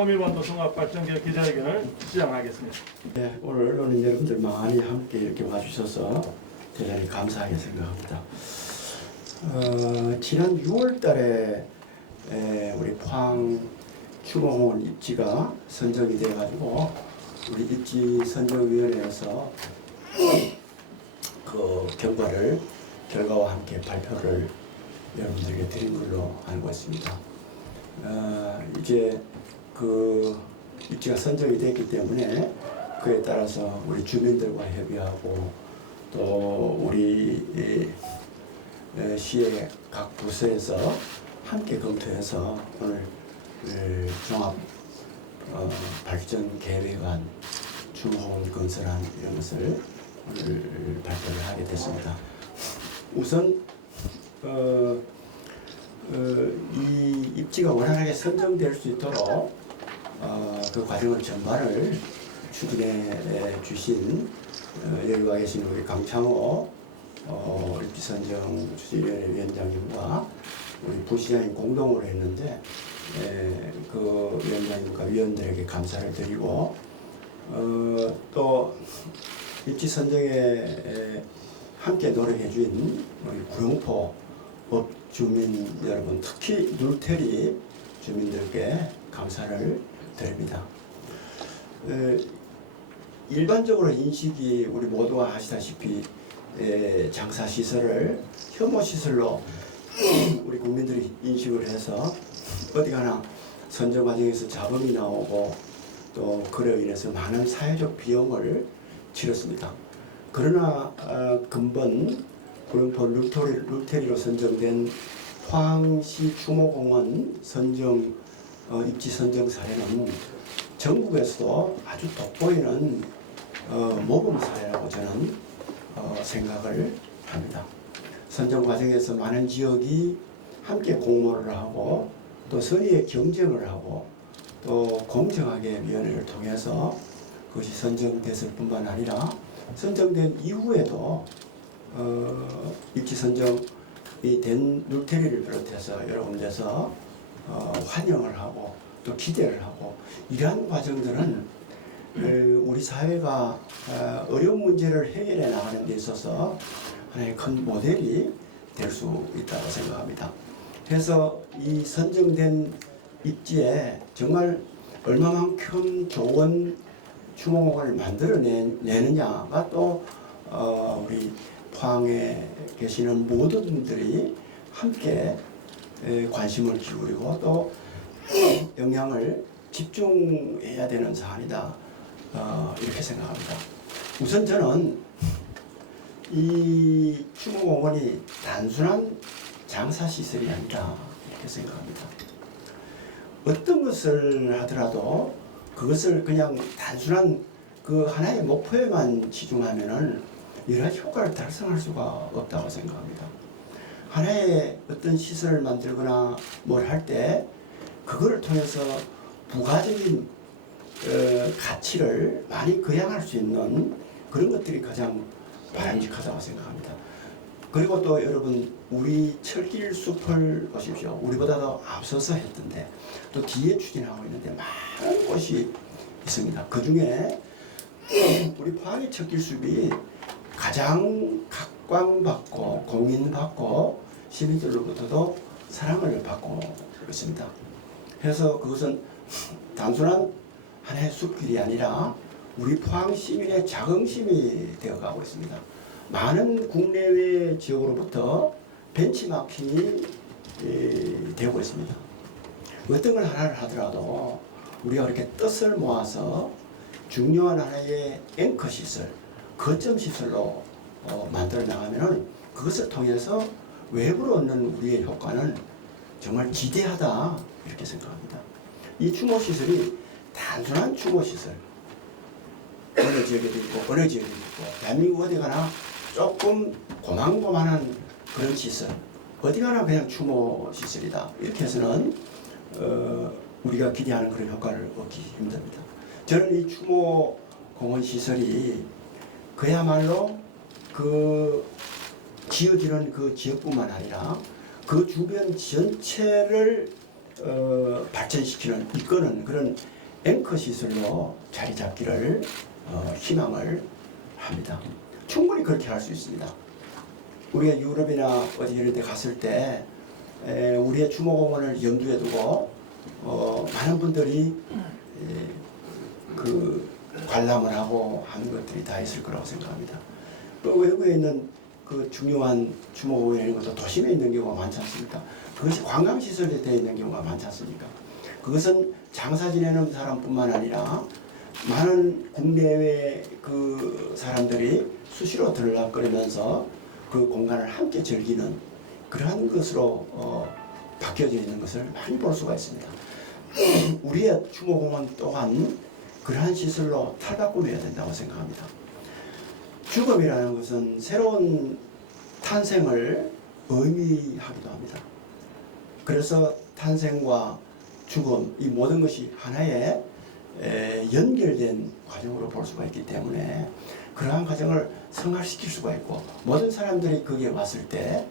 호미반도 종합발전기업 기자회견을 시작하겠습니다. 네, 오늘 언론인 여러분들 많이 함께 이렇게 와주셔서 대단히 감사하게 생각합니다. 지난 6월 달에 우리 포항 추모공원 입지가 선정이 돼가지고 우리 입지 선정위원회에서 그 결과와 함께 발표를 여러분들에게 드린 걸로 알고 있습니다. 이제 그 입지가 선정이 됐기 때문에 그에 따라서 우리 주민들과 협의하고 또 우리 시의 각 부서에서 함께 검토해서 오늘 종합 발전 계획안 추모공원 건설안 이런 것을 오늘 발표를 하게 됐습니다. 우선 이 입지가 원활하게 선정될 수 있도록 그 과정을 전반을 추진해 주신 여기 와 계신 우리 강창호 입지선정 추진위원회 위원장님과 우리 부시장님 공동으로 했는데 그 위원장님과 위원들에게 감사를 드리고 또 입지 선정에 함께 노력해 준 우리 구룡포 주민 여러분, 특히 눌테리 주민들께 감사를 드립니다. 일반적으로 인식이 우리 모두가 아시다시피 장사시설을 혐오시설로 우리 국민들이 인식을 해서 어디 가나 선정 과정에서 잡음이 나오고 또 그로 인해서 많은 사회적 비용을 치렀습니다. 그러나 근본 구룡포 눌테리로 선정된 포항시 추모공원 선정 입지 선정 사례는 전국에서도 아주 돋보이는 모범 사례라고 저는 생각을 합니다. 선정 과정에서 많은 지역이 함께 공모를 하고 또 선의의 경쟁을 하고 또 공정하게 위원회를 통해서 그것이 선정됐을 뿐만 아니라 선정된 이후에도 입지 선정이 된 눌테리를 비롯해서 여러 군데서 환영을 하고 또 기대를 하고 이러한 과정들은 우리 사회가 어려운 문제를 해결해 나가는 데 있어서 하나의 큰 모델이 될 수 있다고 생각합니다. 그래서 이 선정된 입지에 정말 얼마만큼 좋은 추모공원을 만들어내느냐가 또 우리 포항에 계시는 모든 분들이 함께 관심을 기울이고 또 영향을 집중해야 되는 사안이다 이렇게 생각합니다. 우선 저는 이 추모공원이 단순한 장사시설이 아니라 이렇게 생각합니다. 어떤 것을 하더라도 그것을 그냥 단순한 그 하나의 목표에만 치중하면은 여러 가지 효과를 달성할 수가 없다고 생각합니다. 하나의 어떤 시설을 만들거나 뭘 할 때 그거를 통해서 부가적인 가치를 많이 거양할 수 있는 그런 것들이 가장 바람직하다고 생각합니다. 그리고 또 여러분 우리 철길 숲을 보십시오. 우리보다도 앞서서 했던데 또 뒤에 추진하고 있는데 많은 곳이 있습니다. 그 중에 우리 포항의 철길 숲이 가장 각광받고 공인받고 시민들로부터도 사랑을 받고 있습니다. 그래서 그것은 단순한 하나의 숲길이 아니라 우리 포항 시민의 자긍심이 되어가고 있습니다. 많은 국내외 지역으로부터 벤치마킹이 되고 있습니다. 어떤 걸 하나를 하더라도 우리가 이렇게 뜻을 모아서 중요한 하나의 앵커 시설, 거점 시설로 만들어 나가면은 그것을 통해서 외부로 얻는 우리의 효과는 정말 지대하다 이렇게 생각합니다. 이 추모 시설이 단순한 추모 시설, 어느 지역에도 있고 어느 지역에도 있고 대한민국 어디 가나 조금 고만고만한 그런 시설, 어디 가나 그냥 추모 시설이다 이렇게 해서는 우리가 기대하는 그런 효과를 얻기 힘듭니다. 저는 이 추모 공원 시설이 그야말로 그 지어지는 그 지역뿐만 아니라 그 주변 전체를 발전시키는 이끄는 그런 앵커 시설로 자리 잡기를 희망을 합니다. 충분히 그렇게 할 수 있습니다. 우리가 유럽이나 어디 이런 데 갔을 때 우리의 추모공원을 염두에 두고 많은 분들이 그 관람을 하고 하는 것들이 다 있을 거라고 생각합니다. 또 외국에 있는 그 중요한 추모공원이 있는 것도 도심에 있는 경우가 많지 않습니까? 그것이 관광시설에 되어 있는 경우가 많지 않습니까? 그것은 장사 지내는 사람뿐만 아니라 많은 국내외 그 사람들이 수시로 들락거리면서 그 공간을 함께 즐기는 그러한 것으로 바뀌어져 있는 것을 많이 볼 수가 있습니다. 우리의 추모공원 또한 그러한 시설로 탈바꿈해야 된다고 생각합니다. 죽음이라는 것은 새로운 탄생을 의미하기도 합니다. 그래서 탄생과 죽음 이 모든 것이 하나의 연결된 과정으로 볼 수가 있기 때문에 그러한 과정을 승화시킬 수가 있고 모든 사람들이 거기에 왔을 때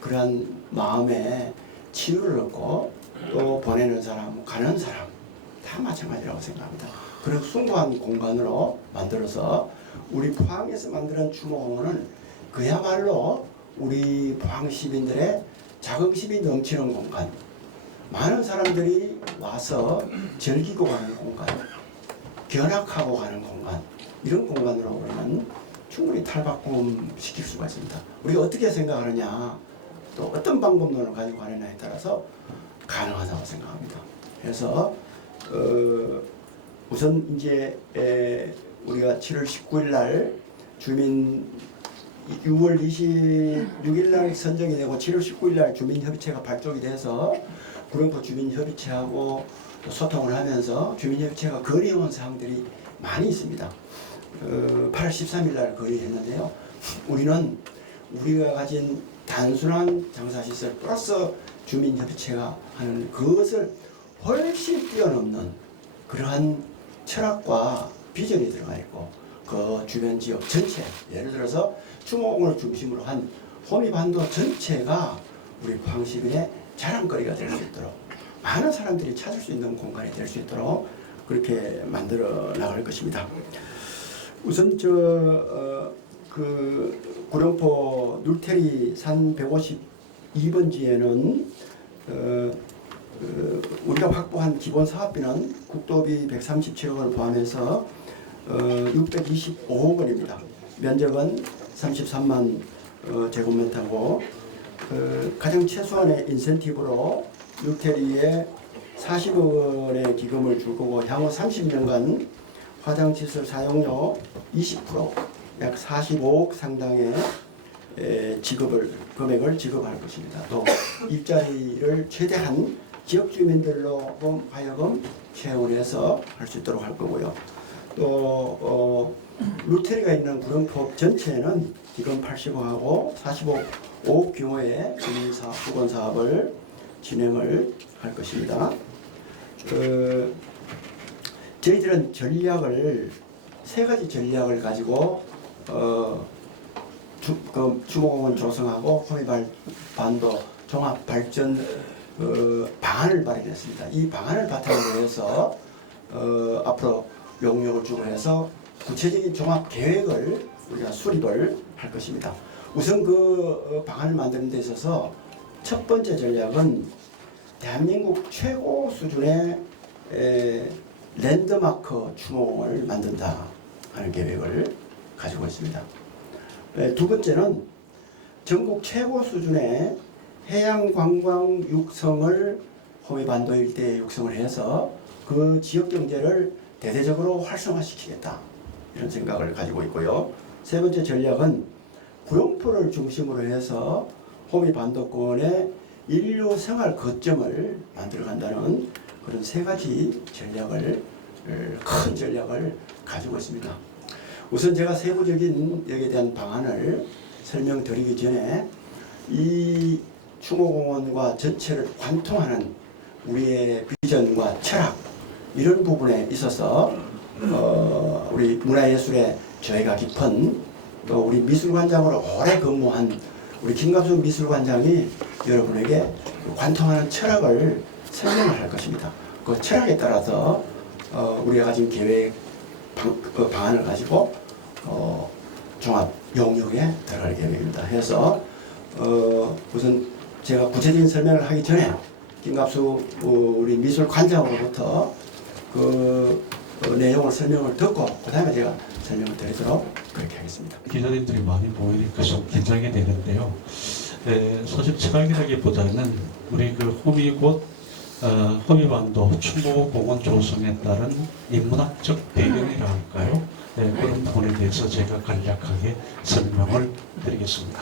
그러한 마음에 치유를 얻고 또 보내는 사람, 가는 사람 다 마찬가지라고 생각합니다. 그런 숭고한 공간으로 만들어서 우리 포항에서 만드는 추모공원은 그야말로 우리 포항 시민들의 자긍심이 넘치는 공간, 많은 사람들이 와서 즐기고 가는 공간, 견학하고 가는 공간, 이런 공간으로 우리는 충분히 탈바꿈 시킬 수가 있습니다. 우리가 어떻게 생각하느냐, 또 어떤 방법론을 가지고 가느냐에 따라서 가능하다고 생각합니다. 그래서 우선 이제 우리가 7월 19일 날 주민 6월 26일 날 선정이 되고 7월 19일 날 주민협의체가 발족이 돼서 구룡포 주민협의체하고 소통을 하면서 주민협의체가 건의해온 사항들이 많이 있습니다. 8월 13일 날 건의했는데요. 우리는 우리가 가진 단순한 장사시설 플러스 주민협의체가 하는 그것을 훨씬 뛰어넘는 그러한 철학과 비전이 들어가 있고 그 주변 지역 전체, 예를 들어서 추모공원을 중심으로 한 호미반도 전체가 우리 포항 시민의 자랑거리가 될 수 있도록 많은 사람들이 찾을 수 있는 공간이 될 수 있도록 그렇게 만들어 나갈 것입니다. 우선 그 구룡포 눌테리 산 152번지에는 우리가 확보한 기본 사업비는 국도비 137억 원을 포함해서 625억 원입니다. 면적은 33만 제곱미터고 가장 최소한의 인센티브로 눌테리에 40억 원의 기금을 줄 거고 향후 30년간 화장시설 사용료 20% 약 45억 상당의 금액을 지급할 것입니다. 또 일자리를 최대한 지역 주민들로 하여금 채용해서 할 수 있도록 할 거고요. 또 눌테리가 있는 구룡포 전체는 기금 80억하고 45억 규모의 주민사업, 수건사업을 진행을 할 것입니다. 저희들은 전략을 세 가지 전략을 가지고 추모공원 조성하고 호미반도 종합발전 방안을 마련했습니다. 이 방안을 바탕으로 해서 앞으로 용역을 주고 해서 구체적인 종합 계획을 우리가 수립을 할 것입니다. 우선 그 방안을 만드는 데 있어서 첫 번째 전략은 대한민국 최고 수준의 랜드마크 추모공원을 만든다 하는 계획을 가지고 있습니다. 두 번째는 전국 최고 수준의 해양관광 육성을 호미반도 일대에 육성을 해서 그 지역 경제를 대대적으로 활성화시키겠다 이런 생각을 가지고 있고요. 세 번째 전략은 구룡포를 중심으로 해서 호미반도권의 인류 생활 거점을 만들어간다는 그런 세 가지 전략을 큰 전략을 가지고 있습니다. 우선 제가 세부적인 여기에 대한 방안을 설명드리기 전에 이 추모공원과 전체를 관통하는 우리의 비전과 철학 이런 부분에 있어서 우리 문화예술에 저희가 깊은 또 우리 미술관장으로 오래 근무한 우리 김갑수 미술관장이 여러분에게 관통하는 철학을 설명을 할 것입니다. 그 철학에 따라서 우리가 가진 계획 방안을 가지고 종합 용역에 들어갈 계획입니다. 해서 우선 제가 구체적인 설명을 하기 전에 김갑수 우리 미술관장으로부터 그 내용을 설명을 듣고 그 다음에 제가 설명을 드리도록 그렇게 하겠습니다. 기자님들이 많이 모이니까 좀 긴장이 되는데요. 사실 철학이라기보다는 우리 그 호미반도 추모공원 조성에 따른 인문학적 배경이라 할까요? 그런 부분에 대해서 제가 간략하게 설명을 드리겠습니다.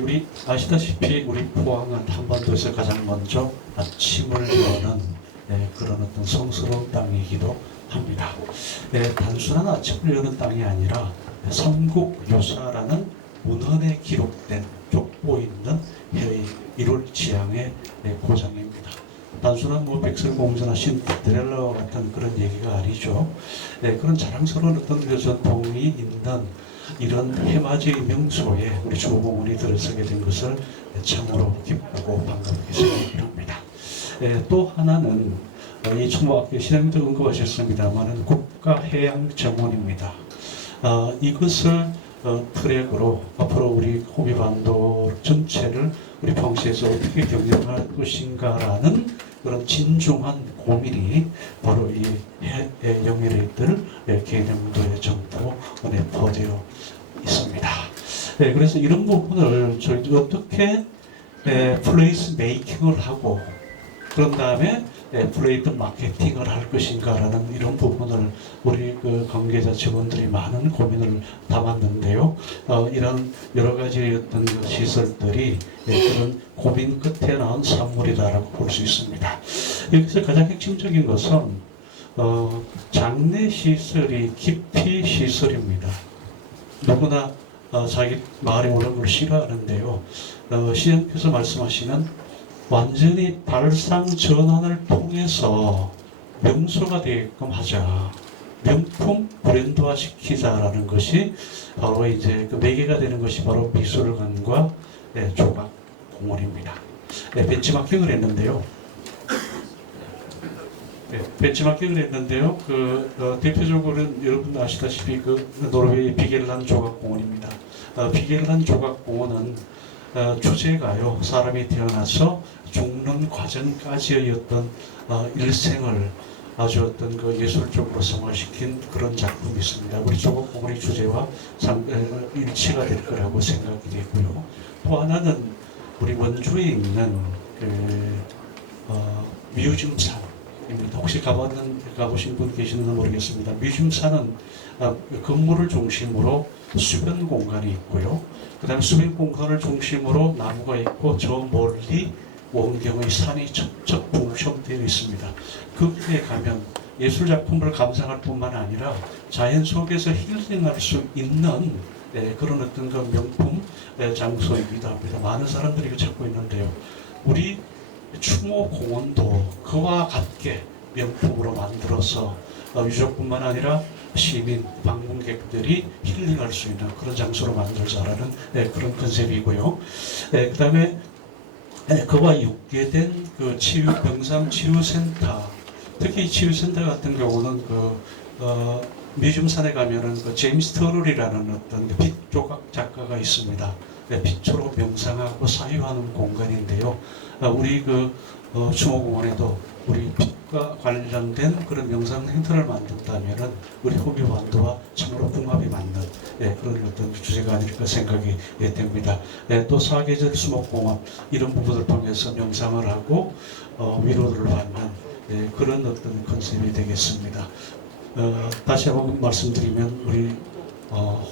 우리 아시다시피 우리 포항은 한반도에서 가장 먼저 아침을 여는 그런 어떤 성스러운 땅이기도 합니다. 단순한 아침을 여는 땅이 아니라 삼국유사라는 문헌에 기록된 족보 있는 해의 1월 지향의 고장입니다. 단순한 뭐 백설공주나 신데렐라와 같은 그런 얘기가 아니죠. 그런 자랑스러운 어떤 그 전통이 있는 이런 해맞이의 명소에 우리 주호공원이 들어서게 된 것을 참으로 기쁘고 반갑게 생각합니다. 또 하나는 이 추모학교 시장님도 언급하셨습니다만은 국가해양정원입니다. 이것을 트랙으로 앞으로 우리 호미반도 전체를 우리 포항시에서 어떻게 경영할 것인가라는 그런 진중한 고민이 바로 이 영예레이들 개념도의 정보에 포함되어 있습니다. 그래서 이런 부분을 저희 어떻게 플레이스 메이킹을 하고 그런 다음에 플레이트 마케팅을 할 것인가라는 이런 부분을 우리 그 관계자 직원들이 많은 고민을 담았는데요. 이런 여러 가지 어떤 그 시설들이 그런 고민 끝에 나온 산물이다라고 볼 수 있습니다. 여기서 가장 핵심적인 것은 장내 시설이 깊이 시설입니다. 누구나 자기 말에 오는 걸 싫어하는데요. 시장께서 말씀하시는 완전히 발상 전환을 통해서 명소가 되게끔 하자. 명품 브랜드화 시키자라는 것이 바로 이제 그 매개가 되는 것이 바로 미술관과 조각공원입니다. 벤치마킹을 했는데요. 벤치마킹을 했는데요. 대표적으로는 여러분 아시다시피 그 노르웨이 비겔란 조각공원입니다. 비겔란 조각공원은 주제가요. 사람이 태어나서 죽는 과정까지의 어떤 일생을 아주 어떤 그 예술적으로 성화시킨 그런 작품이 있습니다. 우리 조각공원의 주제와 일치가 될 거라고 생각이 되고요. 또 하나는 우리 원주에 있는 뮤즘산입니다. 혹시 가보신 분 계시는지 모르겠습니다. 뮤즘산은 건물을 중심으로 수변 공간이 있고요. 그 다음에 수변 공간을 중심으로 나무가 있고 저 멀리 원경의 산이 척척 붕션되어 있습니다. 거기에 가면 예술작품을 감상할 뿐만 아니라 자연 속에서 힐링할 수 있는 그런 어떤 그 명품 장소이기도 합니다. 많은 사람들이 이걸 찾고 있는데요. 우리 추모공원도 그와 같게 명품으로 만들어서 유족뿐만 아니라 시민, 방문객들이 힐링할 수 있는 그런 장소로 만들자라는 그런 컨셉이고요. 그 다음에 그와 연계된 그 병상치유센터, 특히 이 치유센터 같은 경우는 뮤즘산에 가면은 그 제임스 터럴이라는 어떤 빛 조각 작가가 있습니다. 빛으로 명상하고 사유하는 공간인데요. 우리 추모공원에도 우리 빛과 관련된 그런 명상 행터를 만든다면은 우리 호미반도와 참으로 궁합이 맞는 그런 어떤 주제가 아닐까 생각이 됩니다. 또 사계절 수목공원 이런 부분을 통해서 명상을 하고 위로를 받는 그런 어떤 컨셉이 되겠습니다. 다시 한번 말씀드리면 우리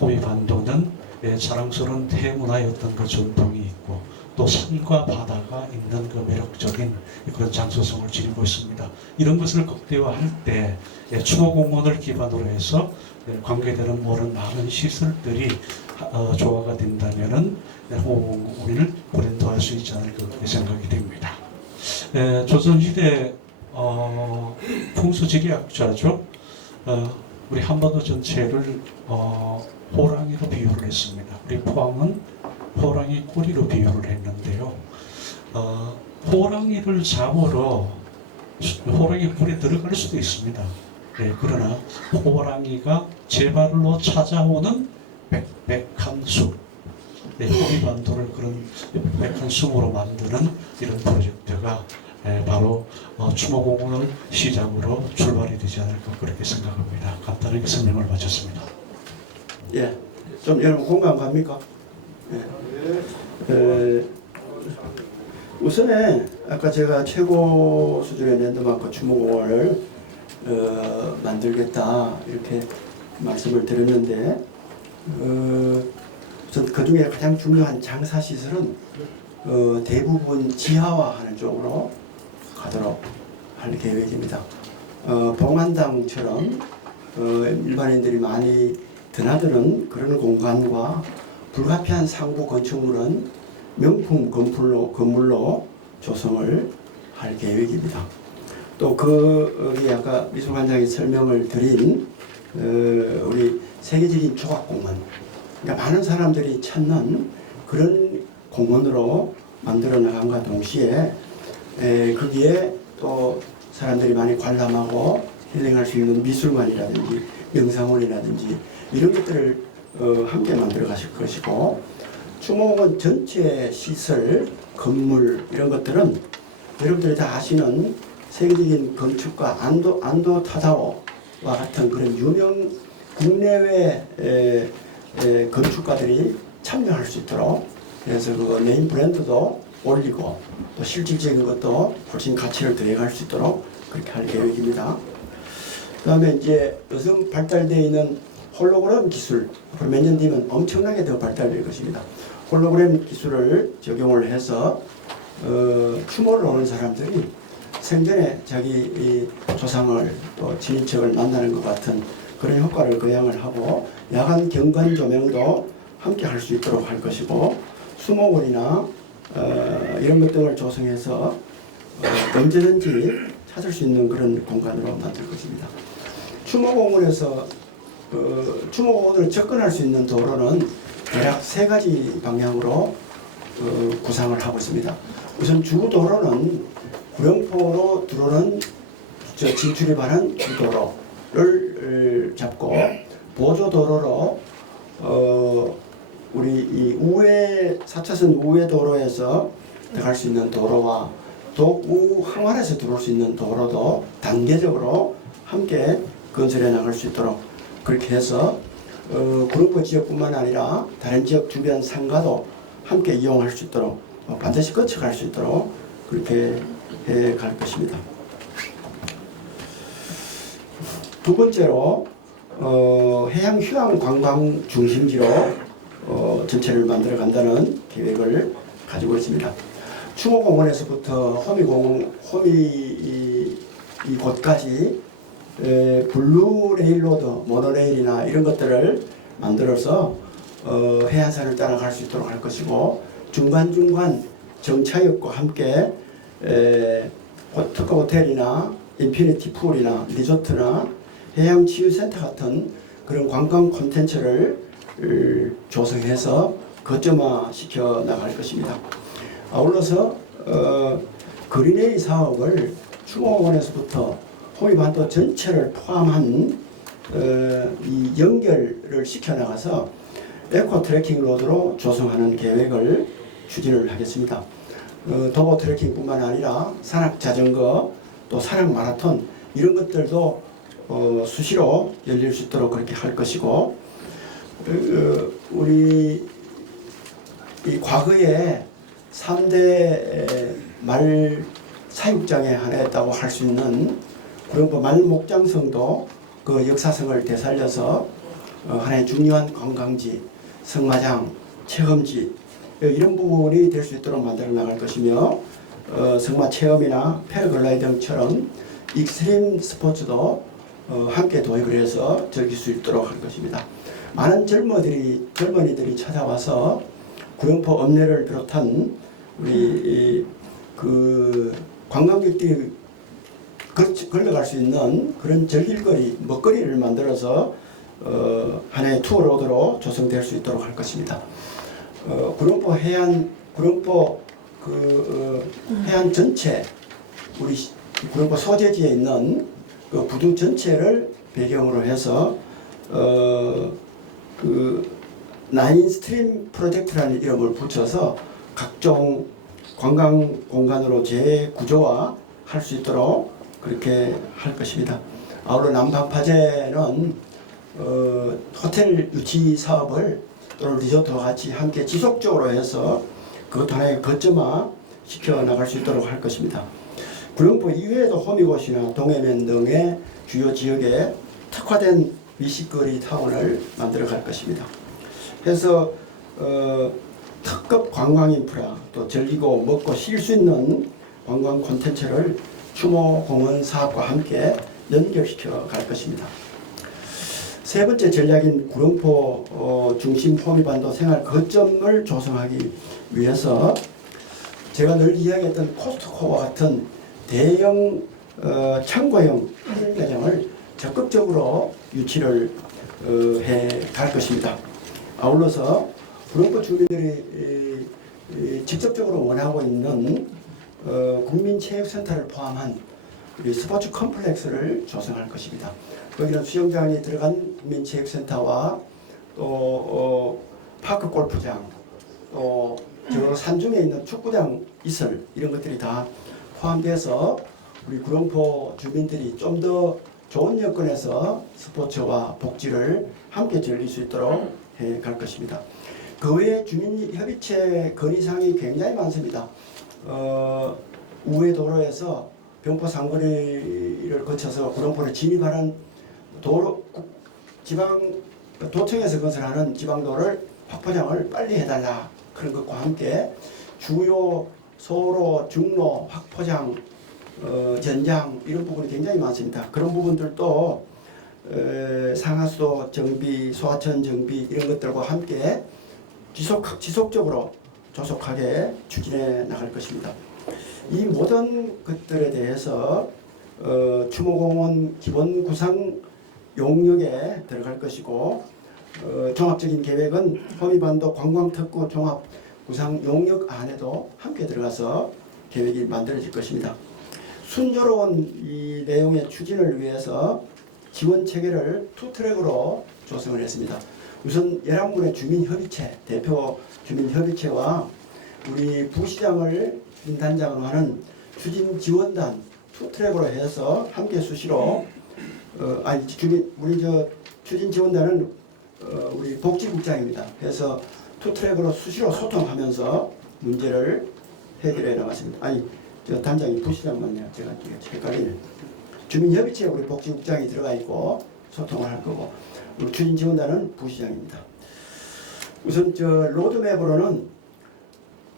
호미반도는 자랑스러운 대문화의 어떤 그 전통이 있고 또 산과 바다가 있는 그 매력적인 그런 장소성을 지니고 있습니다. 이런 것을 극대화할 때 추모공원을 기반으로 해서 관계되는 모든 많은 시설들이 조화가 된다면은 호모공원을 브랜드화할 수 있지 않을까 그렇게 생각이 됩니다. 조선시대 풍수지리학자죠. 우리 한반도 전체를 호랑이로 비유를 했습니다. 우리 포항은 호랑이 꼬리로 비유를 했는데요. 호랑이를 잡으러 호랑이 굴에 들어갈 수도 있습니다. 예, 그러나 호랑이가 제 발로 찾아오는 백백한 숲, 호미반도를 그런 백백한 숲으로 만드는 이런 프로젝트가 바로 추모공원을 시작으로 출발이 되지 않을까 그렇게 생각합니다. 간단하게 설명을 마쳤습니다. 예, 좀 여러분 공감 갑니까? 예. 우선에 아까 제가 최고 수준의 랜드마크 추모공원을 만들겠다 이렇게 말씀을 드렸는데 우선 그 중에 가장 중요한 장사 시설은 대부분 지하화하는 쪽으로 가도록 할 계획입니다. 봉안당처럼 일반인들이 많이 드나드는 그런 공간과 불가피한 상부 건축물은 명품 건물로 조성을 할 계획입니다. 또 우리 아까 미술관장이 설명을 드린 우리 세계적인 조각공원, 그러니까 많은 사람들이 찾는 그런 공원으로 만들어 나간과 동시에 거기에 또 사람들이 많이 관람하고 힐링할 수 있는 미술관이라든지 명상원이라든지 이런 것들을 함께 만들어 가실 것이고, 추모공원 전체 시설, 건물 이런 것들은 여러분들이 다 아시는 세계적인 건축가 안도 타다오와 같은 그런 유명 국내외 건축가들이 참여할 수 있도록, 그래서 그 네임 브랜드도 올리고 또 실질적인 것도 훨씬 가치를 더해갈 수 있도록 그렇게 할 계획입니다. 그 다음에 이제 요즘 발달되어 있는 홀로그램 기술, 앞으로 몇 년 뒤면 엄청나게 더 발달될 것입니다. 홀로그램 기술을 적용을 해서 추모를 오는 사람들이 생전에 자기 이 조상을 또 친인척을 만나는 것 같은 그런 효과를 거양을 하고, 야간 경관 조명도 함께 할 수 있도록 할 것이고, 수목원이나 이런 것 등을 조성해서 언제든지 찾을 수 있는 그런 공간으로 만들 것입니다. 추모공원에서 추모공원으로 접근할 수 있는 도로는 대략 3가지 방향으로 구상을 하고 있습니다. 우선 주도로는 구룡포로 들어오는 진출이 반한 주도로를 잡고, 보조도로로 우리 이 4차선 우회 도로에서 들어갈 수 있는 도로와 또 항원에서 들어올 수 있는 도로도 단계적으로 함께 건설해 나갈 수 있도록 그렇게 해서 구룡포 지역뿐만 아니라 다른 지역 주변 상가도 함께 이용할 수 있도록 반드시 거쳐갈 수 있도록 그렇게 해 갈 것입니다. 두 번째로 해양 휴양 관광 중심지로 전체를 만들어 간다는 계획을 가지고 있습니다. 추모공원에서부터 호미 이곳까지 블루 레일로드, 모노레일이나 이런 것들을 만들어서 해안선을 따라갈 수 있도록 할 것이고, 중간중간 정차역과 함께 특화 호텔이나 인피니티 풀이나 리조트나 해양치유센터 같은 그런 관광 콘텐츠를 조성해서 거점화 시켜 나갈 것입니다. 아울러서 그린웨이 사업을 추모공원에서부터 호미반도 전체를 포함한 이 연결을 시켜 나가서 에코 트레킹 로드로 조성하는 계획을 추진을 하겠습니다. 도보 트레킹뿐만 아니라 산악 자전거, 또 산악 마라톤 이런 것들도 수시로 열릴 수 있도록 그렇게 할 것이고, 우리 이 과거에 3대 말 사육장에 하나였다고 할 수 있는 구룡포 말목장성도 그 역사성을 되살려서 하나의 중요한 관광지, 성마장, 체험지 이런 부분이 될 수 있도록 만들어 나갈 것이며, 성마 체험이나 패러글라이딩처럼 익스트림 스포츠도 함께 도입을 해서 즐길 수 있도록 할 것입니다. 많은 젊은이들이 찾아와서 구룡포 읍내를 비롯한 우리 그 관광객들이 걸려갈 수 있는 그런 즐길거리, 먹거리를 만들어서 하나의 투어로드로 조성될 수 있도록 할 것입니다. 구룡포 해안 전체 우리 구룡포 소재지에 있는 그 부두 전체를 배경으로 해서 그 나인 스트림 프로젝트라는 이름을 붙여서 각종 관광 공간으로 재구조화 할 수 있도록 그렇게 할 것입니다. 아울러 남방파제는 호텔 유치 사업을 또는 리조트와 같이 함께 지속적으로 해서 그것 하나의 거점화 시켜 나갈 수 있도록 할 것입니다. 구룡포 이외에도 호미곶이나 동해면 등의 주요 지역에 특화된 미식거리 타운을 만들어 갈 것입니다. 그래서 특급 관광 인프라 또 즐기고 먹고 쉴 수 있는 관광 콘텐츠를 추모공원 사업과 함께 연결시켜 갈 것입니다. 세 번째 전략인 구룡포 중심 호미반도 생활 거점을 조성하기 위해서 제가 늘 이야기했던 코스트코와 같은 대형 창고형 한일매장을 적극적으로 유치를 해 갈 것입니다. 아울러서 구룡포 주민들이 직접적으로 원하고 있는 국민체육센터를 포함한 우리 스포츠 컴플렉스를 조성할 것입니다. 거기는 수영장이 들어간 국민체육센터와 또 파크 골프장, 또 저 산중에 있는 축구장 이설 이런 것들이 다 포함돼서 우리 구룡포 주민들이 좀 더 좋은 여건에서 스포츠와 복지를 함께 즐길 수 있도록 해 갈 것입니다. 그 외에 주민협의체 건의사항이 굉장히 많습니다. 우회 도로에서 병포 상거리를 거쳐서 구룡포를 진입하는 도로 도청에서 건설하는 지방도를 확포장을 빨리 해달라 그런 것과 함께 주요 소로 중로 확포장 전장 이런 부분이 굉장히 많습니다. 그런 부분들도 상하수도 정비, 소하천 정비 이런 것들과 함께 지속적으로 조속하게 추진해 나갈 것입니다. 이 모든 것들에 대해서 추모공원 기본 구상 용역에 들어갈 것이고 종합적인 계획은 호미반도 관광특구 종합 구상 용역 안에도 함께 들어가서 계획이 만들어질 것입니다. 순조로운 이 내용의 추진을 위해서 지원 체계를 투트랙으로 조성을 했습니다. 우선 11군의 주민협의체, 대표 주민협의체와 우리 부시장을 주민단장으로 하는 추진지원단 투트랙으로 해서 함께 수시로 우리 추진지원단은 우리 복지국장입니다. 그래서 투트랙으로 수시로 소통하면서 문제를 해결해 나갔습니다. 저 단장이 부시장 맞네요. 제가 헷갈리네. 주민협의체에 우리 복지국장이 들어가 있고 소통을 할 거고 우리 추진지원단은 부시장입니다. 우선 저 로드맵으로는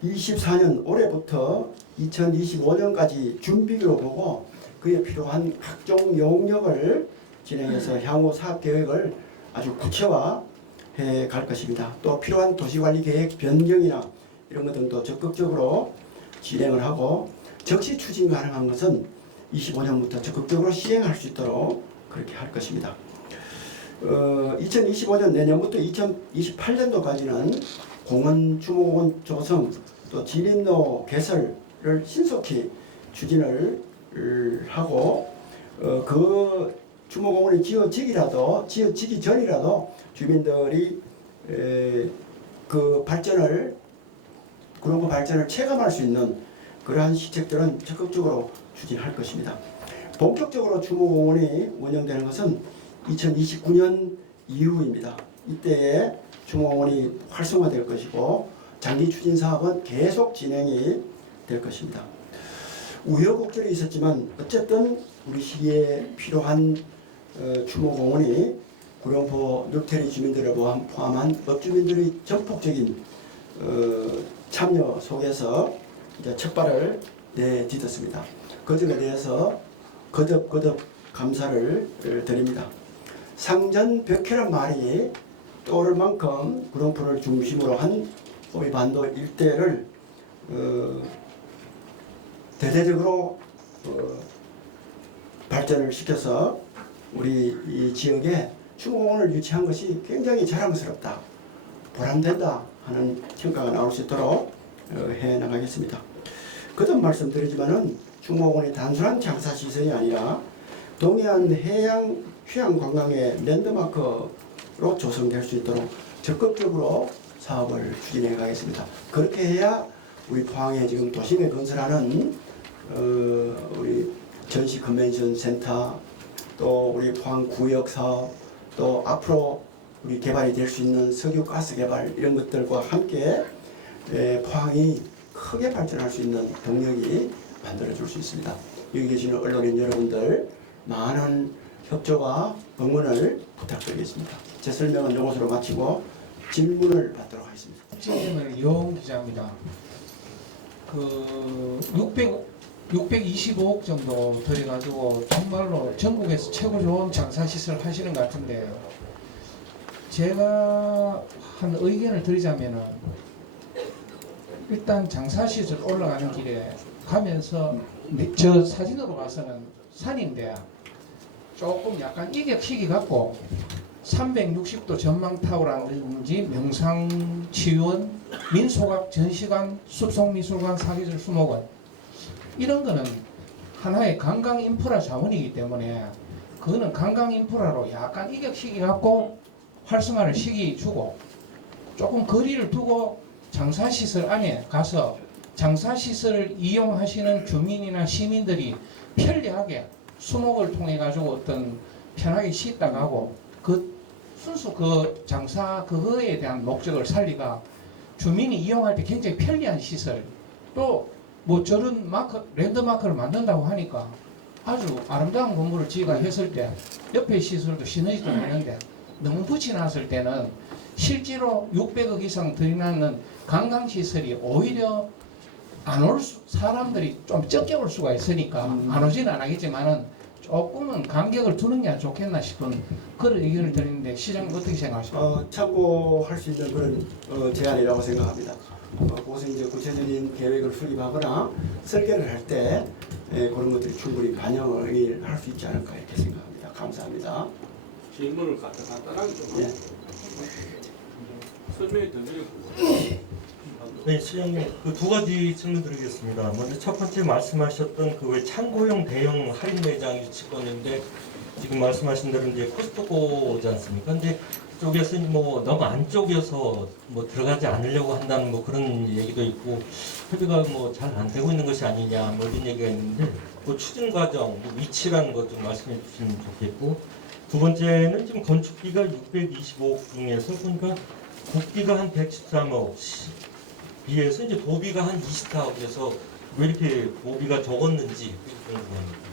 24년 올해부터 2025년까지 준비로 보고 그에 필요한 각종 용역을 진행해서 향후 사업계획을 아주 구체화해 갈 것입니다. 또 필요한 도시관리계획 변경이나 이런 것 등도 적극적으로 진행을 하고 적시 추진 가능한 것은 25년부터 적극적으로 시행할 수 있도록 그렇게 할 것입니다. 2025년 내년부터 2028년도까지는 공원 추모공원 조성 또 진입로 개설을 신속히 추진을 하고 그 추모공원이 지어지기 전이라도 주민들이 그 발전을 구룡포 발전을 체감할 수 있는 그러한 시책들은 적극적으로 추진할 것입니다. 본격적으로 추모공원이 운영되는 것은 2029년 이후입니다. 이때에 추모공원이 활성화될 것이고 장기 추진 사업은 계속 진행이 될 것입니다. 우여곡절이 있었지만 어쨌든 우리 시기에 필요한 추모공원이 구룡포 늑태리 주민들을 포함한 업주민들의 전폭적인 참여 속에서 이제 첫 발을 내딛었습니다. 그 점에 대해서 거듭 감사를 드립니다. 상전 벽해란 말이 떠오를 만큼 구룡포를 중심으로 한 호미반도 일대를 대대적으로 발전을 시켜서 우리 이 지역에 추모공원을 유치한 것이 굉장히 자랑스럽다, 보람된다 하는 평가가 나올 수 있도록 해 나가겠습니다. 거듭 말씀드리지만은 충무공원이 단순한 장사 시설이 아니라 동해안 해양 휴양 관광의 랜드마크로 조성될 수 있도록 적극적으로 사업을 추진해 가겠습니다. 그렇게 해야 우리 포항에 지금 도심에 건설하는 우리 전시 컨벤션 센터, 또 우리 포항 구역 사업, 또 앞으로 우리 개발이 될 수 있는 석유 가스 개발 이런 것들과 함께 포항이 크게 발전할 수 있는 동력이 만들어줄 수 있습니다. 여기 계시는 언론인 여러분들 많은 협조와 응원을 부탁드리겠습니다. 제 설명은 이것으로 마치고 질문을 받도록 하겠습니다. 시청자는 이용 기자입니다. 625억 정도 들여가지고 정말로 전국에서 최고 좋은 장사시설 하시는 것 같은데, 제가 한 의견을 드리자면은 일단 장사시설 올라가는 길에 가면서 저 사진으로 봐서는 산인데 조금 약간 이격시기 갖고 360도 전망타워라든지 명상치유원, 민소각, 전시관, 숲속미술관, 사계절 수목원 이런 거는 하나의 관광 인프라 자원이기 때문에 그거는 관광 인프라로 약간 이격시기 갖고 활성화를 시기 주고, 조금 거리를 두고 장사시설 안에 가서 장사시설을 이용하시는 주민이나 시민들이 편리하게 수목을 통해 가지고 어떤 편하게 쉬다 가고, 그 순수 그 장사 그거에 대한 목적을 살리가 주민이 이용할 때 굉장히 편리한 시설, 또 뭐 저런 랜드마크를 만든다고 하니까 아주 아름다운 건물을 지어가 했을 때 옆에 시설도 시너지도 나는데, 너무 붙이 놨을 때는 실제로 600억 이상 들이놨는 관광시설이 오히려 안 올 사람들이 좀 적게 올 수가 있으니까 안 오지는 않겠지만은 조금은 간격을 두는 게 좋겠나 싶은 그런 의견을 드리는데, 시장님 어떻게 생각하십니까? 참고할 수 있는 그런 제안이라고 생각합니다. 그것은 이제 구체적인 계획을 수립하거나 설계를 할 때 그런 것들이 충분히 반영을 할 수 있지 않을까 이렇게 생각합니다. 감사합니다. 질문을 간단하게 좀 설명이 더 드리고. 네, 시장님 그 두 가지 질문 드리겠습니다. 먼저 첫 번째 말씀하셨던 그 왜 창고형 대형 할인 매장 유치권인데, 지금 말씀하신 대로 이제 코스트코지 않습니까? 근데 그쪽에서 뭐 너무 안쪽이어서 뭐 들어가지 않으려고 한다는 뭐 그런 얘기도 있고, 협의가 뭐 잘 안 되고 있는 것이 아니냐 뭐 이런 얘기가 있는데, 그 추진 과정, 뭐 위치라는 것 좀 말씀해 주시면 좋겠고, 두 번째는 지금 건축비가 625억 중에서 보니까 국비가 한 113억 비해서 이제 도비가 한 24억에서 왜 이렇게 도비가 적었는지 궁금합니다.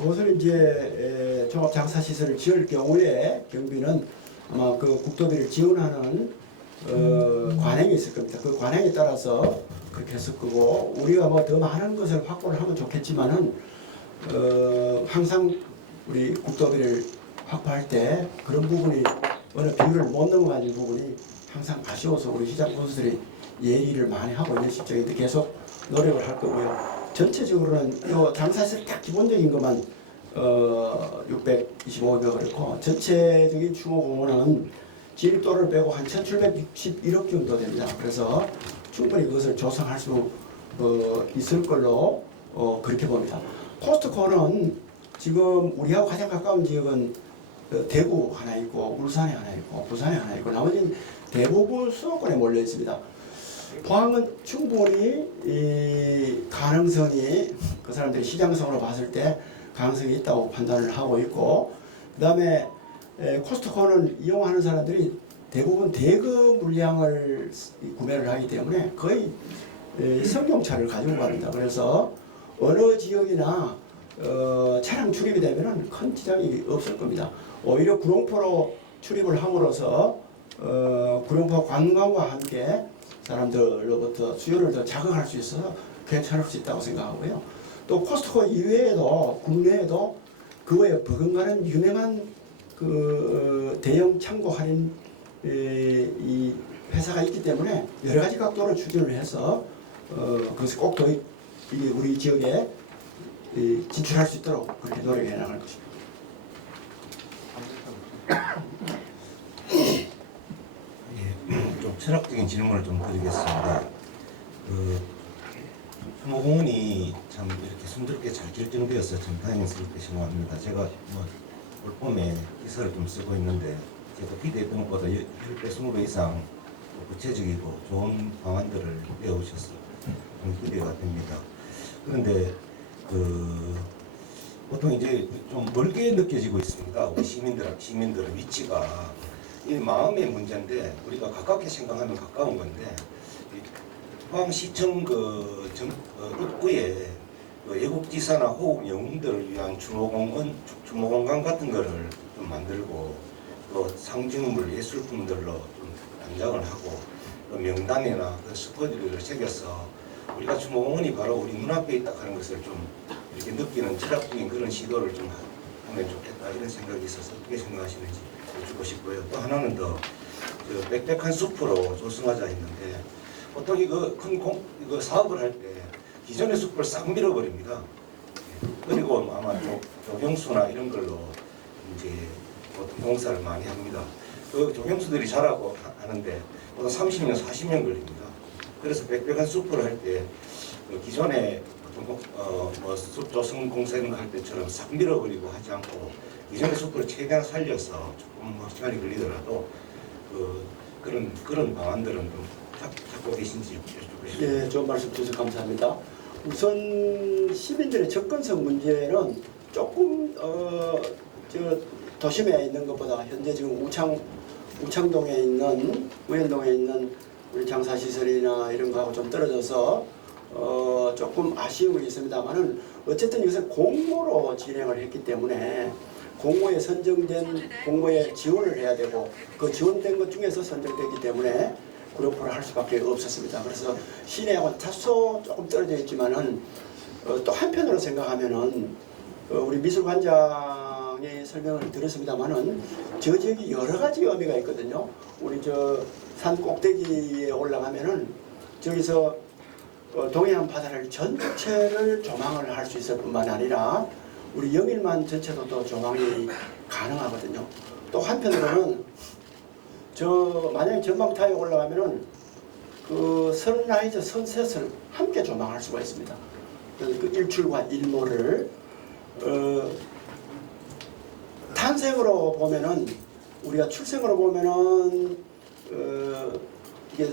그것을 이제 종합장사시설을 지을 경우에 경비는 아마 그 국도비를 지원하는 관행이 있을 겁니다. 그 관행에 따라서 그렇게 했을 거고, 우리가 뭐 더 많은 것을 확보를 하면 좋겠지만은 항상 우리 국도비를 확보할 때 그런 부분이 어느 비율을 못 넘어가는 부분이 항상 아쉬워서 우리 시장 보수들이 얘기를 많이 하고 있는 시점인데 계속 노력을 할 거고요. 전체적으로는 이 장사시설 딱 기본적인 것만 625억 그렇고, 전체적인 추모공원은 진입도를 빼고 한 1761억 정도 됩니다. 그래서 충분히 그것을 조성할 수 있을 걸로 그렇게 봅니다. 코스트코는 지금 우리하고 가장 가까운 지역은 대구 하나 있고, 울산에 하나 있고, 부산에 하나 있고, 나머지는 대부분 수도권에 몰려 있습니다. 포항은 충분히 이 가능성이, 그 사람들이 시장성으로 봤을 때 가능성이 있다고 판단을 하고 있고, 그 다음에 코스트코는 이용하는 사람들이 대부분 대거 물량을 구매를 하기 때문에 거의 승용차를 가지고 갑니다. 그래서 어느 지역이나 차량 출입이 되면 큰 지장이 없을 겁니다. 오히려 구룡포로 출입을 함으로써 구룡포 관광과 함께 사람들로부터 수요를 더 자극할 수 있어서 괜찮을 수 있다고 생각하고요. 또 코스트코 이외에도 국내에도 그거에 버금가는 유명한 그 대형 창고 할인 이 회사가 있기 때문에 여러 가지 각도로 추진을 해서 그것이 꼭 더 우리 지역에 진출할 수 있도록 그렇게 노력해 나갈 것입니다. 좀 철학적인 질문을 좀 드리겠습니다. 추모공원이 참 이렇게 순조롭게 잘 결정되어서 참 다행스럽게 생각합니다. 제가 올 봄에 기사를 좀 쓰고 있는데 제가 기대했던 것보다 10배, 20배 이상 구체적이고 좋은 방안들을 내오셔서 기대가 됩니다. 그런데 보통 이제 좀 멀게 느껴지고 있습니다. 우리 시민들의 위치가 이 마음의 문제인데 우리가 가깝게 생각하면 가까운 건데 포항시청 입구에 애국지사나 호국 영웅들을 위한 추모공간 같은 거를 좀 만들고 또 상징물 예술품들로 좀 단장을 하고 또 명단이나 스포들을 새겨서 우리가 추모공원이 바로 우리 눈앞에 있다 하는 것을 좀 이렇게 느끼는 철학적인 그런 시도를 좀 하면 좋겠다 이런 생각이 있어서 어떻게 생각하시는지 여쭙고 싶고요. 또 하나는 더 빽빽한 숲으로 조성하자 했는데 보통 이거 이거 사업을 할 때 기존의 숲을 싹 밀어버립니다. 그리고 아마 조경수나 이런 걸로 이제 보통 공사를 많이 합니다. 그 조경수들이 자라고 하는데 보통 30년, 40년 걸립니다. 그래서 빽빽한 숲을 할 때 기존에 숲 조성 공사 이런 거 할 때처럼 싹 밀어버리고 하지 않고 기존의 숲을 최대한 살려서 조금 시간이 걸리더라도 그런 방안들은 좀 찾고 계신지 여쭙고 싶습니다. 예, 좋은 말씀 주셔서 감사합니다. 우선 시민들의 접근성 문제는 조금 도심에 있는 것보다 현재 지금 우창동에 있는 우현동에 있는 우리 장사시설이나 이런 거하고 좀 떨어져서 조금 아쉬움이 있습니다만은 어쨌든 이것을 공모로 진행을 했기 때문에 공모에 선정된 공모에 지원을 해야 되고 그 지원된 것 중에서 선정됐기 때문에 구룡포를 할 수밖에 없었습니다. 그래서 시내하고는 다소 조금 떨어져 있지만은 또 한편으로 생각하면은 우리 미술관장의 설명을 들었습니다만은 저 지역이 여러 가지 의미가 있거든요. 우리 산 꼭대기에 올라가면은 저기서 동해안 바다를 전체를 조망을 할 수 있을 뿐만 아니라 우리 영일만 전체도 또 조망이 가능하거든요. 또 한편으로는 만약에 전망타에 올라가면은 그 선라이즈 선셋을 함께 조망할 수가 있습니다. 그 일출과 일몰을 탄생으로 보면은 우리가 출생으로 보면은 이게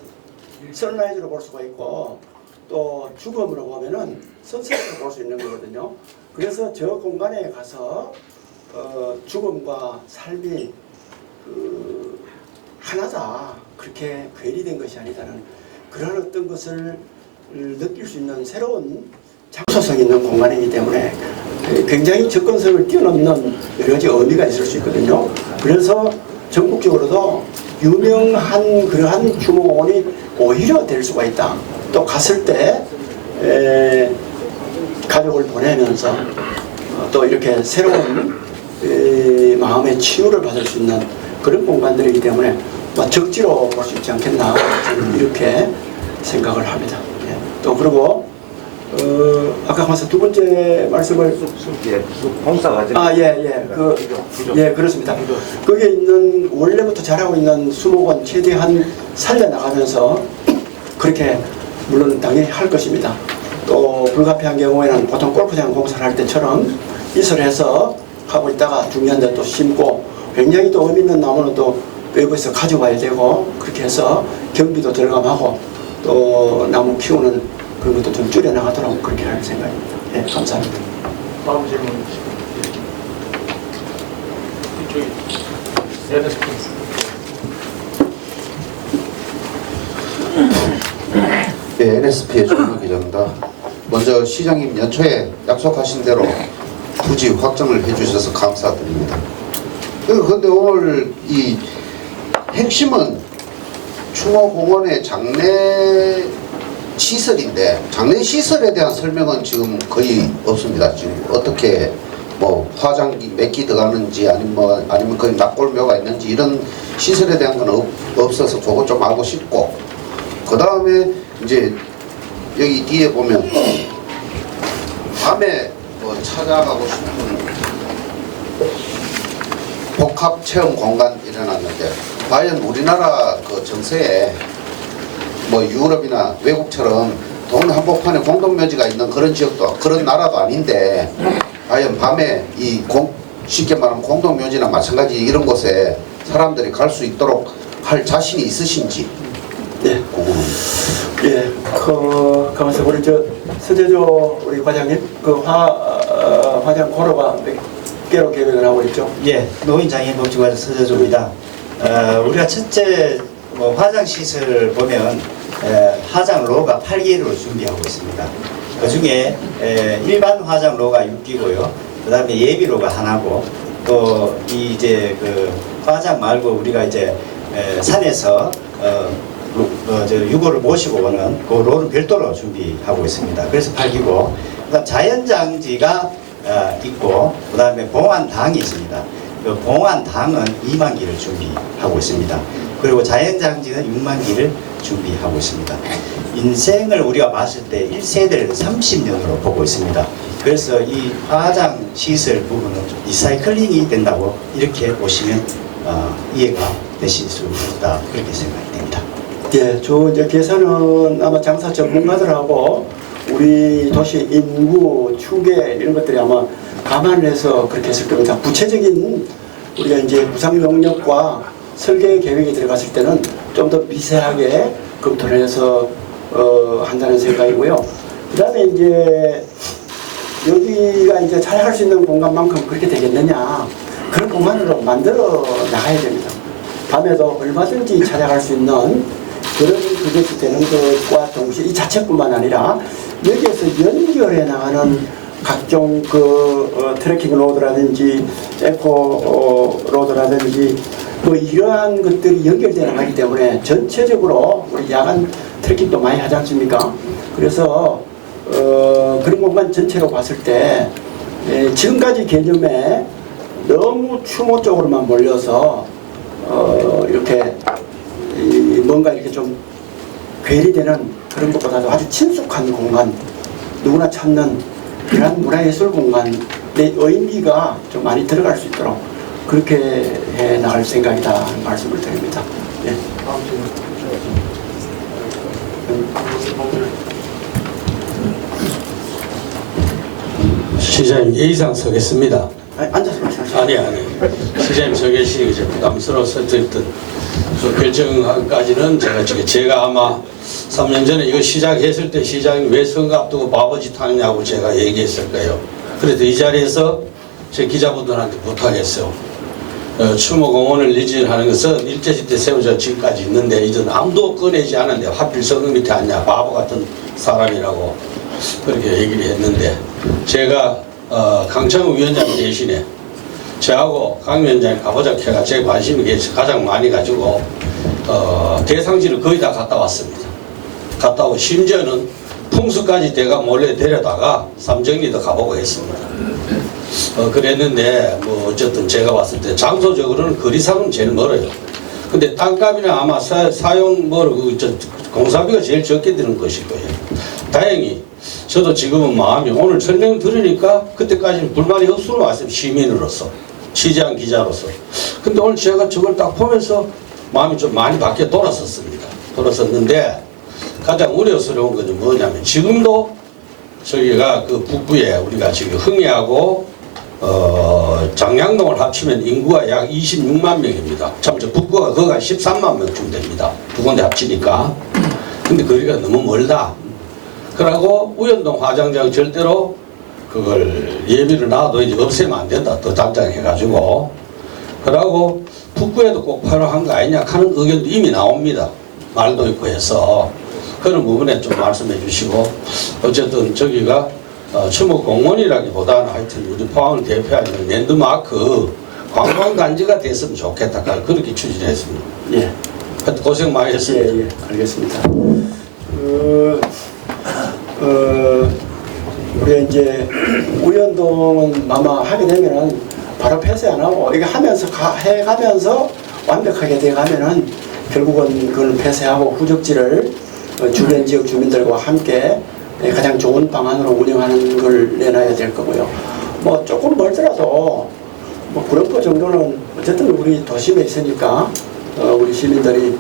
선라이즈로 볼 수가 있고 또 죽음으로 보면은 선셋으로 볼 수 있는 거거든요. 그래서 저 공간에 가서 죽음과 삶이 하나다 그렇게 괴리된 것이 아니다는 그런 어떤 것을 느낄 수 있는 새로운 장소성 있는 공간이기 때문에 굉장히 접근성을 뛰어넘는 여러 가지 의미가 있을 수 있거든요. 그래서 전국적으로도 유명한 그러한 추모공원이 오히려 될 수가 있다. 또 갔을 때 가족을 보내면서 또 이렇게 새로운 마음의 치유를 받을 수 있는 그런 공간들이기 때문에 적지로 볼 수 있지 않겠나 저는 이렇게 생각을 합니다. 예. 또 그리고 아까 가서 두 번째 말씀을 공사 과정 예 그렇습니다. 거기에 있는 원래부터 잘하고 있는 수목원 최대한 살려나가면서 그렇게 물론 당연히 할 것입니다. 또 불가피한 경우에는 보통 골프장 공사를 할 때처럼 이설해서 하고 있다가 중요한 데 또 심고 굉장히 또 의미 있는 나무는 또 외부에서 가져와야 되고 그렇게 해서 경비도 들어감하고 또 나무 키우는 그런 것도 좀 줄여나가도록 그렇게 할 생각입니다. 네, 감사합니다. 다음 질문. 이쪽이 NSP. 네, NSP의 조은호 기자입니다. 먼저 시장님 연초에 약속하신 대로 부지 확정을 해주셔서 감사드립니다. 그런데 오늘 이 핵심은 추모공원의 장례 시설인데 장례 시설에 대한 설명은 지금 거의 없습니다. 지금 어떻게 뭐 화장기 몇 기 들어가는지 아니면 거기 납골묘가 있는지 이런 시설에 대한 건 없어서 그거 좀 알고 싶고 그 다음에 이제 여기 뒤에 보면 밤에 뭐 찾아가고 싶은 복합 체험 공간 일어났는데 과연 우리나라 그 정세에 뭐 유럽이나 외국처럼 돈을 긴 한복판에 공동묘지가 있는 그런 지역도 그런 나라도 아닌데 과연 밤에 쉽게 말하면 공동묘지나 마찬가지 이런 곳에 사람들이 갈 수 있도록 할 자신이 있으신지 예. 궁금합니다. 예, 가만있어 우리 서재조 우리 과장님 화장 고로가 몇 개로 계획을 하고 있죠? 예, 노인장애인복지관 서재조입니다. 우리가 첫째 화장 시설 보면 화장로가 8개를 준비하고 있습니다. 그 중에 일반 화장로가 6기고요. 그 다음에 예비로가 하나고 또 이제 그 화장 말고 우리가 이제 산에서 유고를 모시고 오는 그 로는 별도로 준비하고 있습니다. 그래서 8기고 그다음 자연장지가 있고 그 다음에 봉안당이 있습니다. 그 봉안당은 2만 기를 준비하고 있습니다. 그리고 자연장지는 6만 기를 준비하고 있습니다. 인생을 우리가 봤을 때 1세대를 30년으로 보고 있습니다. 그래서 이 화장 시설 부분은 리사이클링이 된다고 이렇게 보시면 이해가 되실 수 있다 그렇게 생각이 됩니다. 예, 이제 계산은 아마 장사 전문가들하고 우리 도시 인구 추계 이런 것들이 아마 감안을 해서 그렇게 했을 겁니다. 구체적인 우리가 이제 구상 용역과 설계 계획이 들어갔을 때는 좀 더 미세하게 검토를 해서 한다는 생각이고요. 그다음에 이제 여기가 이제 촬영할 수 있는 공간만큼 그렇게 되겠느냐 그런 공간으로 만들어 나가야 됩니다. 밤에도 얼마든지 촬영할 수 있는 그런 그것이 되는 것과 동시에 이 자체뿐만 아니라 여기에서 연결해 나가는 각종 트레킹 로드라든지 에코 로드라든지 이러한 것들이 연결되어 나가기 때문에 전체적으로 우리 야간 트레킹도 많이 하지 않습니까? 그래서 그런 공간 전체로 봤을 때 지금까지 개념에 너무 추모 쪽으로만 몰려서 이렇게 뭔가 이렇게 좀 괴리되는 그런 것보다도 아주 친숙한 공간, 누구나 찾는 그런 문화예술 공간의 의미가 좀 많이 들어갈 수 있도록 그렇게 해 나갈 생각이다 하는 말씀을 드립니다. 예. 시장님 예의상 서겠습니다. 앉아서 말씀하시죠. 아니 시장님 서 계시니 이제 부담스러워서 어쨌든 그 결정까지는 제가 아마 3년 전에 이거 시작했을 때 시장님 왜 선거 앞두고 바보짓 하느냐고 제가 얘기했을 거예요. 그래도 이 자리에서 제 기자분들한테 부탁했어요. 추모공원을 리진하는 것은 일제시 때 세워져 지금까지 있는데 이제 아무도 꺼내지 않았는데 하필 선거 밑에 앉냐 바보 같은 사람이라고 그렇게 얘기를 했는데 제가 강창우 위원장 대신에 저하고 강 위원장이 가보자 해가 제 관심이 가장 많이 가지고 대상지를 거의 다 갔다 왔습니다. 갔다 오고 심지어는 풍수까지 내가 몰래 데려다가 삼정리도 가보고 했습니다. 그랬는데 뭐 어쨌든 제가 봤을 때 장소적으로는 거리상은 제일 멀어요. 근데 땅값이나 아마 사용 공사비가 제일 적게 드는 것일 거예요. 다행히 저도 지금은 마음이 오늘 설명 들으니까 그때까지는 불만이 없으러 왔어요. 시민으로서 취재한 기자로서. 근데 오늘 제가 저걸 딱 보면서 마음이 좀 많이 밖에 돌았었는데 가장 우려스러운 것은 뭐냐면 지금도 저기가 그 북부에 우리가 지금 흥해하고 장량동을 합치면 인구가 약 26만 명입니다. 참 저 북부가 거기가 13만 명쯤 됩니다. 두 군데 합치니까. 근데 거리가 너무 멀다. 그러고 우연동 화장장 절대로 그걸 예비를 놔도 이제 없애면 안 된다. 더 단장해가지고. 그러고 북구에도 꼭 필요한 거 아니냐 하는 의견도 이미 나옵니다. 말도 있고 해서. 그런 부분에 좀 말씀해 주시고 어쨌든 저기가 추모공원이라기보다는 하여튼 우리 포항을 대표하는 랜드마크 관광단지가 됐으면 좋겠다. 그렇게 추진했습니다. 예. 하여튼 고생 많이 했습니다. 예, 알겠습니다. 우리 이제 우연동은 아마 하게 되면은 바로 폐쇄 안 하고 이게 하면서 해가면서 완벽하게 돼가면은 결국은 그걸 폐쇄하고 후적지를 주변 지역 주민들과 함께 가장 좋은 방안으로 운영하는 걸 내놔야 될 거고요. 뭐 조금 멀더라도 뭐 그런 거 정도는 어쨌든 우리 도심에 있으니까 우리 시민들이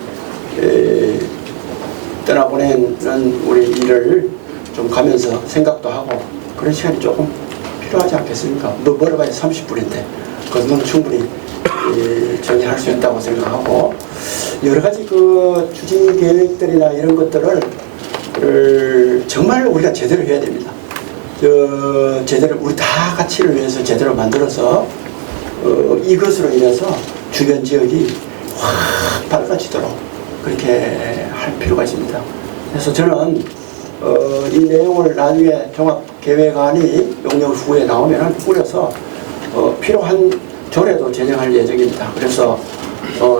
떠나보내는 우리 일을 좀 가면서 생각도 하고 그런 시간이 조금 필요하지 않겠습니까? 뭐 멀어봐야 30분인데 그 정도는 충분히 정리할 수 있다고 생각하고 여러 가지 그 추진 계획들이나 이런 것들을 정말 우리가 제대로 해야 됩니다. 제대로 우리 다 가치를 위해서 제대로 만들어서 이것으로 인해서 주변 지역이 확 밝아지도록 그렇게 할 필요가 있습니다. 그래서 저는 이 내용을 나중에 종합계획안이 용역 후에 나오면 뿌려서 필요한 조례도 제정할 예정입니다. 그래서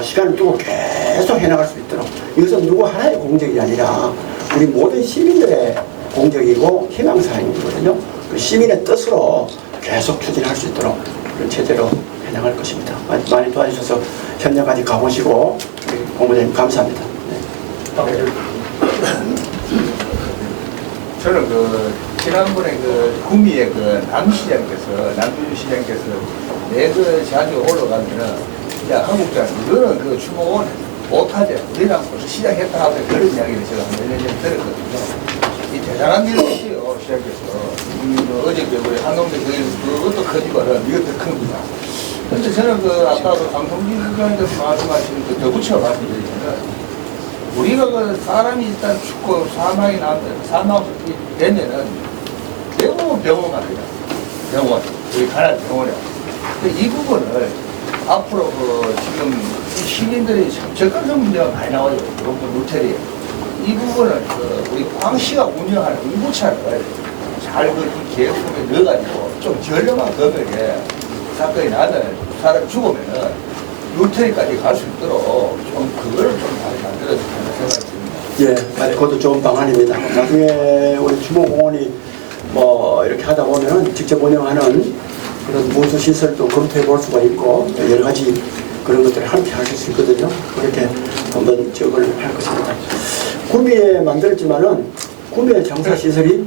시간을 두고 계속 해나갈 수 있도록 이것은 누구 하나의 공적이 아니라 우리 모든 시민들의 공적이고 희망사항이거든요. 그 시민의 뜻으로 계속 추진할 수 있도록 그런 체제로 해나갈 것입니다. 많이 도와주셔서 현장까지 가보시고 우리 공무장님 감사합니다. 네. 저는 지난번에 구미의 남시장께서 남준주 시장께서 내그 자주 올라가면은 야 한국장 이거는 주목은 못하지 우리랑 벌써 시작했다 하고 그런 이야기를 제가 몇 년 전에 들었거든요. 이 대단한 일을 했어요 시장께서. 어저께 우리 한동대 그것도 크지만은 이것도 큽니다. 근데 저는 아까 강성진 국장님께서 말씀하신 덧붙여 말씀드리면은 우리가 사람이 일단 죽고 사망이 되면은 대부분 병원 갑니다. 병원. 우리 가는 병원에. 이 부분을 앞으로 지금 시민들이 접근성 문제가 많이 나와요. 루테리. 이 부분을 우리 광시가 운영하는 응급차를 잘 계획품에 넣어가지고 좀 저렴한 금액에 사건이 나면 사람 죽으면은 루테리까지 갈 수 있도록 좀 그걸 좀 많이 만들어주는 생각입니다. 예, 그것도 좋은 방안입니다. 나중에 우리 주목공원이 이렇게 하다 보면 직접 운영하는 그런 보수 시설도 검토해 볼 수가 있고 여러 가지 그런 것들을 함께 하실 수 있거든요. 그렇게 한번 지역을 할 것입니다. 구미에 만들었지만은 구미의 장사 시설이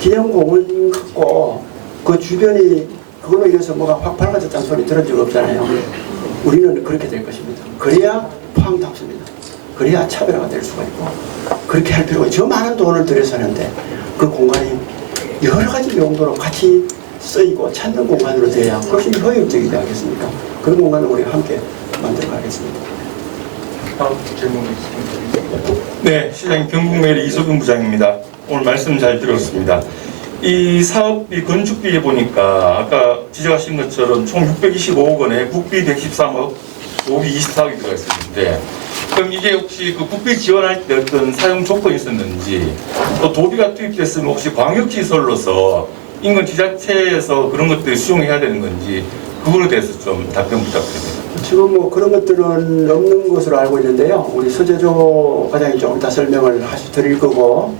기념공원 같고 그 주변이 그걸로 인해서 뭐가 확 밝아졌다는 소리 들은 적 없잖아요. 우리는 그렇게 될 것입니다. 그래야 포항답습니다. 그래야 차별화가 될 수가 있고 그렇게 할 필요가 저 많은 돈을 들여서 하는데 그 공간이 여러 가지 용도로 같이 쓰이고 찾는 공간으로 돼야 훨씬 효율적이지 않겠습니까? 그런 공간을 우리가 함께 만들어 가겠습니다. 다음 질문 있습니다. 네, 시장님 경북매일 이소균 부장입니다. 오늘 말씀 잘 들었습니다. 이 사업비 건축비에 보니까 아까 지적하신 것처럼 총 625억 원에 국비 113억, 도비 24억이 들어가 있었는데 그럼 이게 혹시 그 국비 지원할 때 어떤 사용 조건이 있었는지 또 도비가 투입됐으면 혹시 광역시설로서 인근 지자체에서 그런 것들을 수용해야 되는 건지 그거에 대해서 좀 답변 부탁드립니다. 지금 그런 것들은 없는 것으로 알고 있는데요. 우리 서재조 과장이 조금 더 설명을 드릴 거고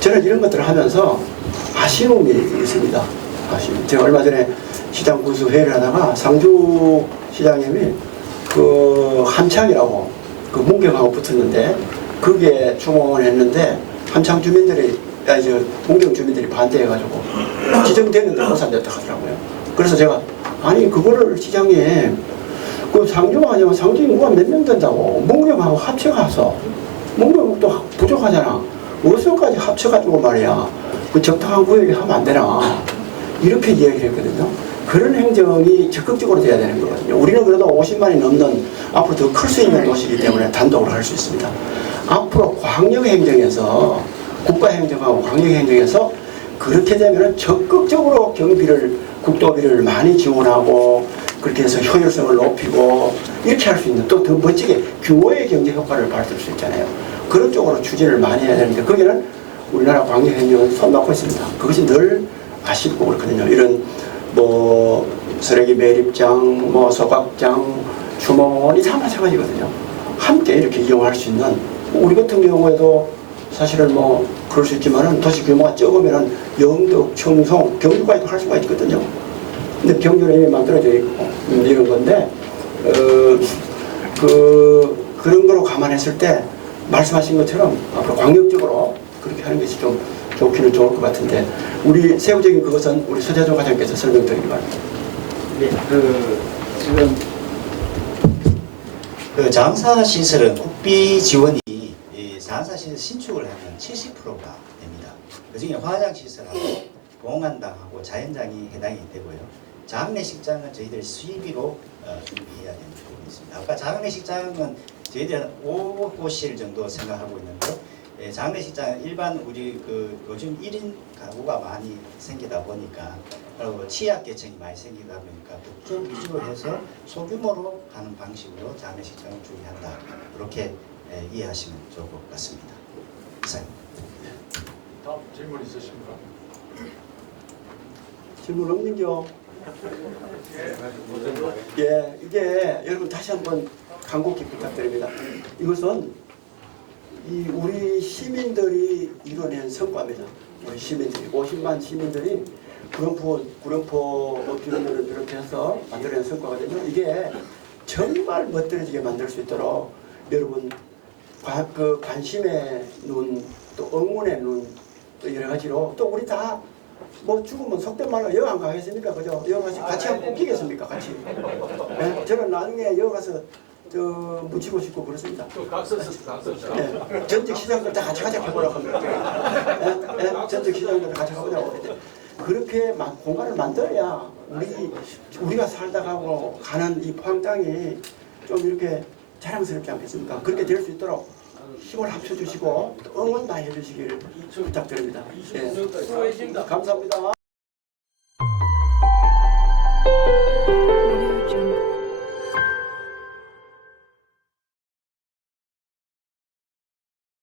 저는 이런 것들을 하면서 아쉬움이 있습니다. 아쉬움. 제가 얼마 전에 시장 군수 회의를 하다가 상주 시장님이 함창이라고 문경하고 붙었는데 그게 추모를 했는데 함창 주민들이 문경 주민들이 반대해가지고 지정되는데 못 산다고 하더라고요. 그래서 제가 아니 그거를 시장님 상주만 하자면 상주 인구가 몇 명 된다고 문경하고 합쳐가서 문경도 부족하잖아. 어디서까지 합쳐가지고 말이야 그 적당한 구역에 하면 안 되나 이렇게 이야기를 했거든요. 그런 행정이 적극적으로 돼야 되는 거거든요. 우리는 그래도 50만이 넘는 앞으로 더 클 수 있는 도시이기 때문에 단독으로 할 수 있습니다. 앞으로 광역행정에서 국가행정하고 광역행정에서 그렇게 되면 적극적으로 경비를 국도비를 많이 지원하고 그렇게 해서 효율성을 높이고 이렇게 할 수 있는 또 더 멋지게 규모의 경제 효과를 발휘할 수 있잖아요. 그런 쪽으로 추진을 많이 해야 되는데 거기는 우리나라 광역행정은 손놓고 있습니다. 그것이 늘 아쉽고 그렇거든요. 이런 쓰레기 매립장, 소각장, 추모원이 다 마찬가지거든요. 함께 이렇게 이용할 수 있는 우리 같은 경우에도 사실은 그럴 수 있지만은 도시 규모가 적으면은 영덕, 청송, 경주까지도 할 수가 있거든요. 근데 경주는 이미 만들어져 있고 이런 건데 그런 거로 감안했을 때 말씀하신 것처럼 앞으로 광역적으로 그렇게 하는 것이 좀 좋기는 좋을 것 같은데 우리 세부적인 그것은 우리 서재조 과장께서 설명드리기 바랍니다. 네, 지금 장사 시설은 국비 지원이 장사 시설 신축을 하면 70%가 됩니다. 그중에 화장시설하고 봉안당하고 자연장이 해당이 되고요. 장례식장은 저희들 수입비로 준비해야 되는 부분이 있습니다. 아까 장례식장은 저희들은 5호실 정도 생각하고 있는데요. 장례식장은 일반 우리 요즘 1인 가구가 많이 생기다 보니까 그리고 취약계층이 많이 생기다 보니까 북쪽 위주로 해서 소규모로 하는 방식으로 장례식장을 준비한다. 이렇게 이해하시면 좋을 것 같습니다. 이상입니다. 다음 질문 있으십니까? 질문 없는겨? 예, 이게 여러분 다시 한번 간곡히 부탁드립니다. 이것은 우리 시민들이 이뤄낸 성과입니다. 우리 시민들이 50만 시민들이 구룡포 주민들을 비롯해서 만들어낸 성과거든요. 이게 정말 멋들어지게 만들 수 있도록 여러분 관심의 눈, 또 응원의 눈, 또 여러 가지로 또 우리 다 뭐 죽으면 속된 말로 여행 안 가겠습니까? 그죠? 여행 가서 같이 한번 웃기겠습니까? 같이. 네? 저는 나중에 여행 가서 묻히고 싶고 그렇습니다. 네. 전직 시장들 다 같이 가자 해보려고 합니다. 네? 네? 전직 시장들 같이 가보자고. 그렇게 공간을 만들어야 우리가 살다 가는 이 포항 땅이 좀 이렇게 자랑스럽지 않겠습니까? 그렇게 될 수 있도록 힘을 합쳐주시고 응원 많이 해주시기를 부탁드립니다. 네. 감사합니다.